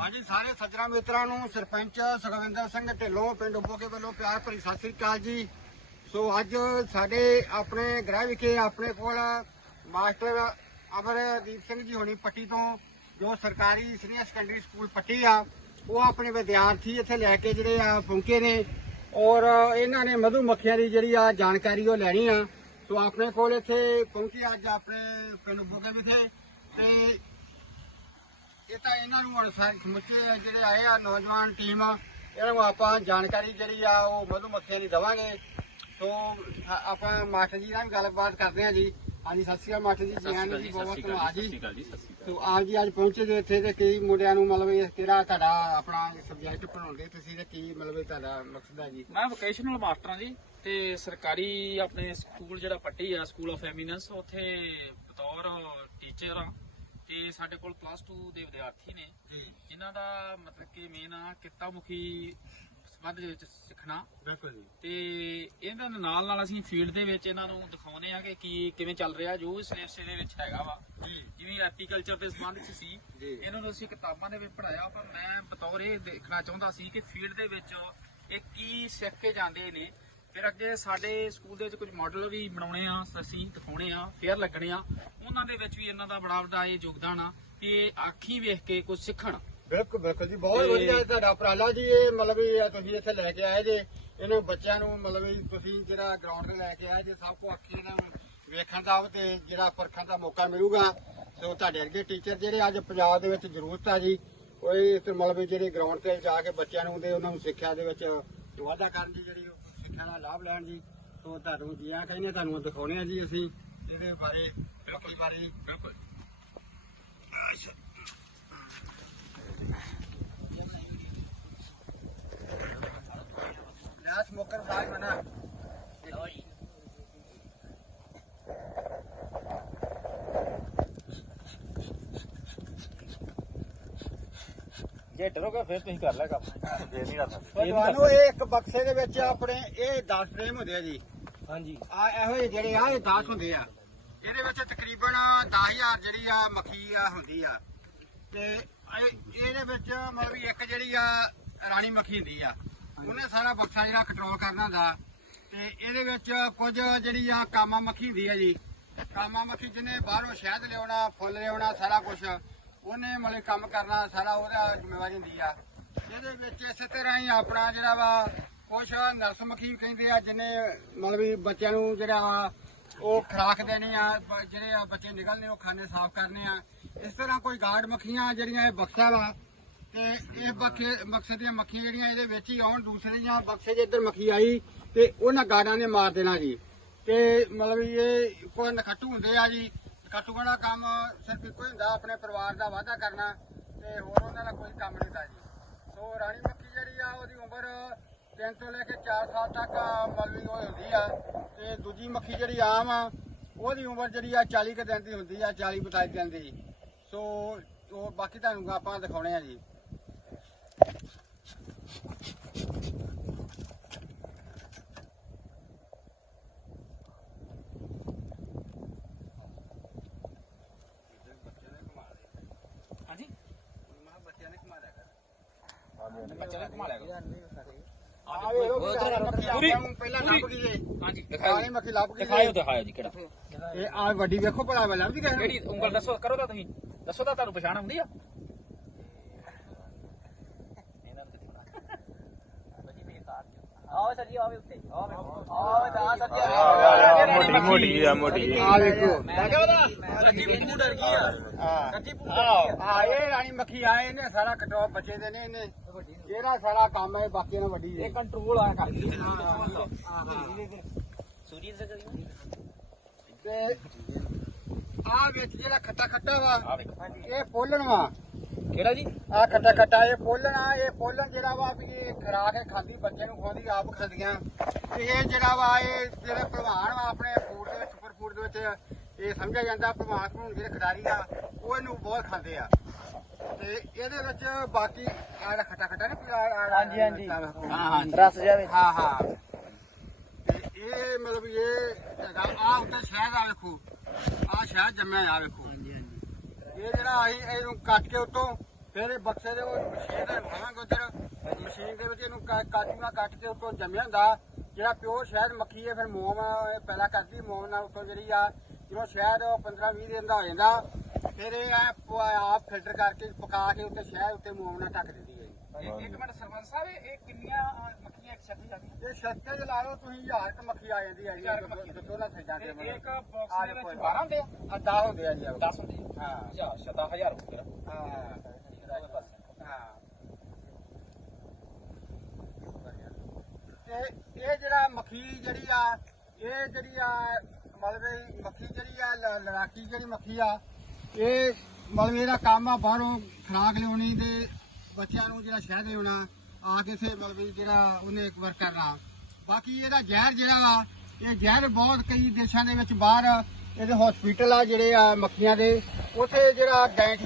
ਹਾਂਜੀ, ਸਾਰੇ ਸੱਜਣਾ ਮਿੱਤਰਾਂ ਨੂੰ ਸਰਪੰਚ ਸੁਖਵਿੰਦਰ ਸਿੰਘ ਢਿੱਲੋਂ, ਪਿੰਡ ਉਪੋਕੇ ਵੱਲੋਂ ਪਿਆਰ ਭਰੀ ਸਤਿ ਸ੍ਰੀ ਅਕਾਲ ਜੀ। ਸੋ ਅੱਜ ਸਾਡੇ ਆਪਣੇ ਗ੍ਰਹਿ ਵਿਖੇ ਆਪਣੇ ਕੋਲ ਮਾਸਟਰ ਅਮਰਦੀਪ ਸਿੰਘ ਜੀ ਹੋਣੀ ਪੱਟੀ ਤੋਂ, ਜੋ ਸਰਕਾਰੀ ਸੀਨੀਅਰ ਸੈਕੰਡਰੀ ਸਕੂਲ ਪੱਟੀ ਆ, ਉਹ ਆਪਣੇ ਵਿਦਿਆਰਥੀ ਇੱਥੇ ਲੈ ਕੇ ਜਿਹੜੇ ਆ ਪਹੁੰਚੇ ਨੇ। ਔਰ ਇਹਨਾਂ ਨੇ ਮਧੂ ਮੱਖੀਆਂ ਦੀ ਜਿਹੜੀ ਆ ਜਾਣਕਾਰੀ ਉਹ ਲੈਣੀ ਆ। ਸੋ ਆਪਣੇ ਕੋਲ ਇੱਥੇ ਪਹੁੰਚੀ ਅੱਜ ਆਪਣੇ ਪਿੰਡ ਉਪੋਕੇ ਵਿਖੇ ਤੇ ਇਹ ਤਾਂ ਇਹਨਾਂ ਨੂੰ ਹੁਣ ਸਾਰੇ ਸਮੁੱਚੇ ਜਿਹੜੇ ਆਏ ਆ ਨੌਜਵਾਨ ਟੀਮ ਇਹਨਾਂ ਨੂੰ ਆਪਾਂ ਜਾਣਕਾਰੀ ਜਿਹੜੀ ਆ ਉਹ ਮਧੂ ਮੱਖੀਆਂ ਦੀ ਦਵਾਂਗੇ। ਸੋ ਆ- ਆਪਾਂ ਮਾਸਟਰ ਜੀ ਨਾਲ ਵੀ ਗੱਲਬਾਤ ਕਰਦੇ ਆ ਜੀ। ਹਾਂਜੀ ਸਤਿ ਸ਼੍ਰੀ ਅਕਾਲ ਮਾਸਟਰ ਜੀ ਜੀ ਆਇਆਂ ਜੀ ਬਹੁਤ ਬਹੁਤ ਧੰਨਵਾਦ ਜੀ। ਸੋ ਆਪ ਜੀ ਅੱਜ ਪਹੁੰਚੇ ਜੇ ਇੱਥੇ ਤੇ ਕਈ ਮੁੰਡਿਆਂ ਨੂੰ ਮਤਲਬ ਇਹ ਕਿਹੜਾ ਤੁਹਾਡਾ ਆਪਣਾ ਸਬਜੈਕਟ ਪੜਾਉਂਦੇ ਤੁਸੀਂ ਤੇ ਕੀ ਮਤਲਬ ਇਹ ਤੁਹਾਡਾ ਮਕਸਦ ਹੈ ਜੀ? ਮੈਂ ਵੋਕੇਸ਼ਨਲ ਮਾਸਟਰ ਹਾਂ ਜੀ ਤੇ ਸਰਕਾਰੀ ਆਪਣੇ ਸਕੂਲ ਜਿਹੜਾ ਪੱਟੀ ਆ ਸਕੂਲ ਆਫ ਐਮੀਨੈਂਸ ਉੱਥੇ ਬਤੌਰ ਟੀਚਰ ਆ। ਤੇ ਸਾਡੇ ਕੋਲ ਪਲੱਸ 2 ਦੇ ਵਿਦਿਆਰਥੀ ਨੇ। ਜੀ। ਜਿਨ੍ਹਾਂ ਦਾ ਮਤਲਬ ਕਿ ਮੇਨ ਆ ਕਿੱਤਾ ਮੁਖੀ ਸੰਬੰਧ ਦੇ ਵਿੱਚ ਸਿੱਖਣਾ। ਬਿਲਕੁਲ ਜੀ। ਤੇ ਇਹਨਾਂ ਦੇ ਨਾਲ ਨਾਲ ਅਸੀਂ ਫੀਲਡ ਦੇ ਵਿੱਚ ਇਹਨਾਂ ਨੂੰ ਦਿਖਾਉਨੇ ਆ ਕਿ ਕੀ ਕਿਵੇਂ ਚੱਲ ਰਿਹਾ ਜੋ ਸਿਲੇਬਸ ਦੇ ਵਿੱਚ ਹੈਗਾ ਵਾ। ਜੀ। ਜਿਵੇਂ ਐਪੀਕਲਚਰ ਦੇ ਸੰਬੰਧ ਚ ਸੀ। ਇਹਨਾਂ ਨੂੰ ਅਸੀਂ ਕਿਤਾਬਾਂ ਦੇ ਵਿੱਚ ਪੜਾਇਆ ਪਰ ਮੈਂ ਬਤੌਰ ਇਹ ਦੇਖਣਾ ਚਾਹੁੰਦਾ ਸੀ ਕਿ ਫੀਲਡ ਦੇ ਵਿੱਚ ਇਹ ਕੀ ਸਿੱਖ ਕੇ ਜਾਂਦੇ ਨੇ। ਫਿਰ ਅੱਗੇ ਸਾਡੇ ਸਕੂਲ ਦੇ ਵਿੱਚ ਕੁਝ ਮਾਡਲ ਵੀ ਬਣਾਉਣੇ ਆ ਅਸੀਂ ਦਿਖਾਉਣੇ ਆ ਫੇਅਰ ਲੱਗਣੇ ਆ। ਉਹਨਾਂ ਦੇ ਵਿੱਚ ਵੀ ਇਹਨਾਂ ਦਾ ਬੜਾ ਵੱਡਾ ਇਹ ਯੋਗਦਾਨ ਆ ਕਿ ਇਹ ਅੱਖੀਂ ਵੇਖ ਕੇ ਕੁਝ ਸਿੱਖਣ। ਬਿਲਕੁਲ ਬਿਲਕੁਲ ਜੀ ਬਹੁਤ ਤੇ- ਵਧੀਆ ਤੁਹਾਡਾ ਉਪਰਾਲਾ ਜੀ ਇਹ ਮਤਲਬ ਇਹ ਤੁਸੀਂ ਇੱਥੇ ਲੈ ਕੇ ਆਏ ਜੇ। ਇਹਨਾਂ ਬੱਚਿਆਂ ਨੂੰ ਮਤਲਬ ਤੁਸੀਂ ਜਿਹੜਾ ਗਰਾਊਂਡ ਤੇ ਲੈ ਕੇ ਆਏ ਜੇ ਸਭ ਕੋ ਅੱਖੀ ਇਹਨਾਂ ਨੂੰ ਵੇਖਣ ਦਾ ਤੇ ਜਿਹੜਾ ਪਰਖਣ ਦਾ ਮੌਕਾ ਮਿਲੂਗਾ। ਸੋ ਤੁਹਾਡੇ ਅੱਗੇ ਟੀਚਰ ਜਿਹੜੇ ਅੱਜ ਪੰਜਾਬ ਦੇ ਵਿੱਚ ਜ਼ਰੂਰਤ ਆ ਜੀ ਉਹ ਇਹ ਤੇ ਮਤਲਬ ਜਿਹੜੇ ਗਰਾਊਂਡ ਤੇ ਜਾ ਕੇ ਬੱਚਿਆਂ ਨੂੰ ਦੇ ਉਹਨਾਂ ਨੂੰ ਸਿੱਖਿਆ ਦੇ ਵਿੱਚ ਵਾਧਾ ਕਰਨ ਦੀ ਜਿਹੜੀ ਉਹ ਦਾ ਲਾਭ ਲੈਣ ਜੀ। ਸੋ ਤੁਹਾਨੂੰ ਜੀ ਆ ਕਹਿੰਦੇ, ਤੁਹਾਨੂੰ ਦਿਖਾਉਣੇ ਆ ਜੀ ਅਸੀਂ ਇਹਦੇ ਬਾਰੇ, ਬਿਲਕੁਲ ਬਾਰੇ ਬਿਲਕੁਲ ਲਿਆ ਸਮੋਕਰ ਸਾਜ ਮਨਾ ਜੇ ਡਰੋਗੇ ਫਿਰ ਤੁਸੀਂ ਕਰ ਲੈ ਕੰਮ। ਜੇ ਨਹੀਂ ਕਰ ਤੁਹਾਨੂੰ ਇਹ ਇੱਕ ਬਕਸੇ ਦੇ ਵਿੱਚ ਆਪਣੇ ਇਹ 10 ਫਰੇਮ ਹੁੰਦੇ ਆ ਜੀ। ਹਾਂਜੀ। ਆ ਇਹੋ ਜਿਹੇ ਜਿਹੜੇ ਆ ਇਹ 10 ਹੁੰਦੇ ਆ। ਇਹਦੇ ਵਿੱਚ ਤਕਰੀਬਨ 10000 ਜਿਹੜੀ ਆ ਮੱਖੀ ਆ ਹੁੰਦੀ ਆ। ਤੇ ਇਹ- ਇਹਦੇ ਵਿੱਚ ਮਤਲਬ ਵੀ ਇੱਕ ਜਿਹੜੀ ਆ ਰਾਣੀ ਮੱਖੀ ਹੁੰਦੀ ਆ। ਉਹਨੇ ਸਾਰਾ ਬਕਸਾ ਜਿਹੜਾ ਕੰਟਰੋਲ ਕਰਨਾ ਹੁੰਦਾ। ਤੇ ਇਹਦੇ ਵਿੱਚ ਕੁਝ ਜਿਹੜੀ ਆ ਕਾਮਾ ਮੱਖੀ ਹੁੰਦੀ ਆ ਜੀ। ਕਾਮਾ ਮੱਖੀ ਜਿਹਨੇ ਬਾਹਰੋਂ ਸ਼ਹਿਦ ਲਿਆਉਣਾ ਫੁੱਲ ਲਿਆਉਣਾ ਸਾਰਾ ਕੁਝ ਉਹਨੇ ਮਤਲਬ ਕੰਮ ਕਰਨਾ, ਸਾਰਾ ਉਹਦਾ ਜ਼ਿੰਮੇਵਾਰੀ ਹੁੰਦੀ ਆ। ਇਹਦੇ ਵਿੱਚ ਇਸੇ ਤਰ੍ਹਾਂ ਹੀ ਆਪਣਾ ਜਿਹੜਾ ਵਾ, ਕੁਛ ਨਰਸ ਮੱਖੀ ਵੀ ਕਹਿੰਦੇ ਆ ਜਿਹਨੇ ਮਤਲਬ ਵੀ ਬੱਚਿਆਂ ਨੂੰ ਜਿਹੜਾ ਵਾ, ਉਹ ਖੁਰਾਕ ਦੇਣੀ ਆ ਜਿਹੜੇ ਆ ਬੱਚੇ ਨਿਕਲਨੇ ਉਹ ਖਾਣੇ ਸਾਫ਼ ਕਰਨੇ ਆ। ਇਸ ਤਰ੍ਹਾਂ ਕੋਈ ਗਾਰਡ ਮੱਖੀਆਂ ਜਿਹੜੀਆਂ ਇਹ ਬਕਸਾ ਵਾ, ਤੇ ਇਹ ਬਖੇ ਮਕਸਦ ਦੀਆਂ ਮੱਖੀਆਂ ਜਿਹੜੀਆਂ ਇਹਦੇ ਵਿੱਚ ਹੀ ਆਉਣ ਦੂਸਰੇ ਦੂਸਰੀਆਂ ਬਕਸੇ 'ਚ ਇੱਧਰ ਮੱਖੀ ਆਈ, ਤੇ ਉਹਨਾਂ ਗਾਰਡਾਂ ਨੇ ਮਾਰ ਦੇਣਾ ਜੀ। ਤੇ ਮਤਲਬ ਇਹ ਕੋਈ ਨਖੱਟੂ ਹੁੰਦੇ ਆ ਜੀ ਨਖੱਟੂਆਂ ਦਾ ਕੰਮ ਸਿਰਫ ਇੱਕੋ ਹੀ ਹੁੰਦਾ, ਆਪਣੇ ਪਰਿਵਾਰ ਦਾ ਵਾਅਦਾ ਕਰਨਾ ਤੇ ਹੋਰ ਉਹਨਾਂ ਦਾ ਕੋਈ ਕੰਮ ਨਹੀਂ ਹੁੰਦਾ ਜੀ। ਸੋ ਰਾਣੀ ਮੱਖੀ ਜਿਹੜੀ ਆ, ਉਹਦੀ ਉਮਰ 3 ਤੋਂ ਲੈ ਕੇ 4 ਸਾਲ ਤੱਕ ਮਲਵੀ ਉਹ ਹੁੰਦੀ ਆ ਤੇ ਦੂਜੀ ਮੱਖੀ ਜਿਹੜੀ ਆਮ ਆ, ਉਹਦੀ ਉਮਰ ਜਿਹੜੀ ਆ 40 ਕੁ ਦਿਨ ਦੀ ਹੁੰਦੀ ਆ 40 42 ਦਿਨ ਦੀ। ਸੋ ਉਹ ਬਾਕੀ ਤੁਹਾਨੂੰ ਆਪਾਂ ਦਿਖਾਉਣੇ ਆ ਜੀ ਹਾਂਜੀ ਬੱਚਿਆਂ ਨੇ ਘੁਮਾ ਲਿਆ ਬੱਚਿਆਂ ਨੇ ਘੁਮਾ ਲਿਆ ਕਰੋ। ਆ ਵੇ ਉਹ ਪੂਰੀ- ਪਹਿਲਾਂ ਲੱਭ ਗਈ ਏ ਹਾਂਜੀ ਰਾਣੀ ਮੱਖੀ ਲੱਭ ਗਈ ਦਿਖਾਇਓ ਏ। ਦਿਖਾਇਓ ਜੀ ਕਿਹੜਾ ਇਹ ਆ ਵੱਡੀ ਵੇਖੋ ਭਲਾ ਵਾ ਲੱਭਦੀ ਕਿਸੇ ਕਿਹੜੀ ਨੂੰ ਉਂਗਲ ਦੱਸੋ ਕਰੋ ਤਾਂ ਤੁਸੀਂ ਦੱਸੋ ਤਾਂ ਤੁਹਾਨੂੰ ਪਛਾਣ ਆਉਂਦੀ ਆ ਆਓ ਸਰ ਜੀ ਆਵੇ ਉੱਤੇ ਆਵੇ ਆਵੇ ਦਾ ਸਰ ਜੀ ਮੋਟੀ ਮੋਟੀ ਆ ਮੋਟੀ ਆ ਵੇਖੋ ਲੱਗੀ ਪੂ ਡਰ ਗਈ ਆ? ਹਾਂ ਲੱਗੀ ਪੂ ਆ ਇਹ ਰਾਣੀ ਮੱਖੀ ਆਏ ਇਹਨੇ ਸਾਰਾ ਕੰਟਰੋਲ ਬੱਚੇ ਦੇ ਨੇ ਇਹਨੇ। ਜਿਹੜਾ ਸਾਰਾ ਕੰਮ ਹੈ ਬਾਕੀਆਂ ਨਾਲ ਵੱਡੀ ਹੈ। ਇਹ ਕੰਟਰੋਲ ਆ ਕਰਦੀ ਸੂਰੀ ਦੇ ਕਰੀ ਤੇ ਆ ਵਿੱਚ ਜਿਹੜਾ ਖੱਟਾ ਖੱਟਾ ਵਾ ਇਹ ਪੋਲਣ ਵਾ। ਕਿਹੜਾ ਜੀ? ਆ ਖੱਟਾ ਖੱਟਾ ਇਹ ਪੋਲਣ ਆ ਇਹ ਪੋਲਣ ਜਿਹੜਾ ਵਾ ਵੀ ਇਹ ਖਰਾ ਕੇ ਖਾਂਦੀ ਬੱਚੇ ਨੂੰ ਖਵਾਉਂਦੀ ਆਪ ਖਾਂਦੀਆਂ ਤੇ ਇਹ ਜਿਹੜਾ ਵਾ ਇਹ ਜਿਹੜੇ ਵਾ ਆਪਣੇ ਫੂਡ ਦੇ ਵਿੱਚ ਸੁਪਰ ਫੂਡ ਦੇ ਵਿੱਚ ਇਹ ਸਮਝਿਆ ਜਾਂਦਾ ਭਲਵਾਨ ਭਲੂਣ ਜਿਹੜੇ ਖਿਡਾਰੀ ਆ ਉਹ ਇਹਨੂੰ ਬਹੁਤ ਖਾਂਦੇ ਆ। ਤੇ ਇਹਦੇ ਵਿੱਚ ਬਾਕੀ ਆ ਜਿਹੜਾ ਖੱਟਾ ਖੱਟਾ ਨਾ ਹਾਂਜੀ, ਹਾਂਜੀ। ਹਾਂ ਹਾਂ। ਰਸ ਜਾਵੇ ਹਾਂ ਹਾਂ। ਤੇ ਇਹ ਮਤਲਬ ਇਹ ਹੈਗਾ ਆ ਉੱਤੇ ਸ਼ਹਿਦ ਆ ਵੇਖੋ। ਆ ਸ਼ਹਿਦ ਜੰਮਿਆ ਆ ਵੇਖੋ। ਇਹ ਜਿਹੜਾ ਅਸੀਂ ਇਹਨੂੰ ਕੱਟ ਕੇ ਉਤੋਂ ਫਿਰ ਇਹ ਬਕਸੇ ਦੇ ਉਹ ਮਸ਼ੀਨ ਦੇ ਪਾਵਾਂਗੇ ਉਧਰ। ਮਸ਼ੀਨ ਦੇ ਵਿੱਚ ਇਹਨੂੰ ਕਾ- ਕਾਜੂ ਨਾਲ ਕੱਟ ਕੇ ਉੱਤੋਂ ਜੰਮਿਆ ਹੁੰਦਾ। ਜਿਹੜਾ ਪਿਓਰ ਸ਼ਹਿਦ ਮੱਖੀ ਹੈ ਫਿਰ ਮੋਮ ਇਹ ਪੈਦਾ ਕਰਦੀ ਮੋਮ ਨਾਲ ਉੱਤੋਂ ਜਿਹੜੀ ਆ ਜਦੋਂ ਸ਼ਹਿਦ 15 20 ਦਿਨ ਦਾ ਹੋ ਜਾਂਦਾ ਫਿਰ ਇਹ ਐਂ ਆਪ ਫਿਲਟਰ ਕਰਕੇ ਪਕਾ ਕੇ ਉੱਤੇ ਸ਼ਹਿਦ ਉੱਤੇ ਮੋਮ ਨਾਲ ਢੱਕ ਦਿੰਦੀ ਹੈ ਜੀ। ਇਹ- ਇੱਕ ਮਿੰਟ ਸਰਪੰਚ ਸਾਹਿਬ ਇਹ ਕਿੰਨੀਆਂ ਅਹ, ਮੱਖੀਆਂ ਇੱਕ ਛੱਡੀ ਜਾਂਦੀਆਂ? ਇਹ ਛੱਤੇ ਚ ਲਾ ਲਓ ਤੁਸੀਂ ਹਜ਼ਾਰ ਕ ਮੱਖੀ ਆ ਜਾਂਦੀ ਹੈ ਜੀ ਹਜ਼ਾਰ ਕੁ ਮੱਖੀ। ਦੋਨਾਂ ਸਾਈਡਾਂ ਤੇ ਤੇ ਇੱਕ ਬਾਕਸ ਦੇ ਵਿੱਚ 12 ਹੁੰਦੇ ਆ? ਆ 10 ਹੁੰਦੇ ਆ ਜੀ 10 ਹੁੰਦੇ ਆ। ਹਾਂ। ਅੱਛਾ ਸ਼ਤਾ ਹਜ਼ਾਰ ਹੋ ਗਿਆ ਹਾਂ। ਹਾਂ। ਤੇ ਇਹ ਜਿਹੜਾ ਮੱਖੀ ਜਿਹੜੀ ਆ ਇਹ ਜਿਹੜੀ ਆ ਮਤਲਬ ਮੱਖੀ ਜਿਹੜੀ ਆ, ਲ- ਲੜਾਕੀ ਜਿਹੜੀ ਮੱਖੀ ਆ, ਇਹ ਮਤਲਬ ਇਹਦਾ ਕੰਮ ਆ ਬਾਹਰੋਂ ਖਰਾਕ ਲਿਆਉਣੀ ਤੇ ਬੱਚਿਆਂ ਨੂੰ ਜਿਹੜਾ ਸ਼ਹਿਦ ਲਿਆਉਣਾ, ਆ ਕੇ ਫੇ ਮਤਲਬ ਜਿਹੜਾ ਉਹਨੇ ਇੱਕ ਵਾਰ ਕਰਨਾ। ਬਾਕੀ ਇਹਦਾ ਜ਼ਹਿਰ ਜਿਹੜਾ ਵਾ, ਇਹ ਜ਼ਹਿਰ ਬਹੁਤ ਕਈ ਦੇਸ਼ਾਂ ਦੇ ਵਿੱਚ ਬਾਹਰ, ਇਹਦੇ ਹਸਪੀਟਲ ਆ ਜਿਹੜੇ ਆ ਮੱਖੀਆਂ ਦੇ, ਉੱਥੇ ਜਿਹੜਾ ਡੈਂਟ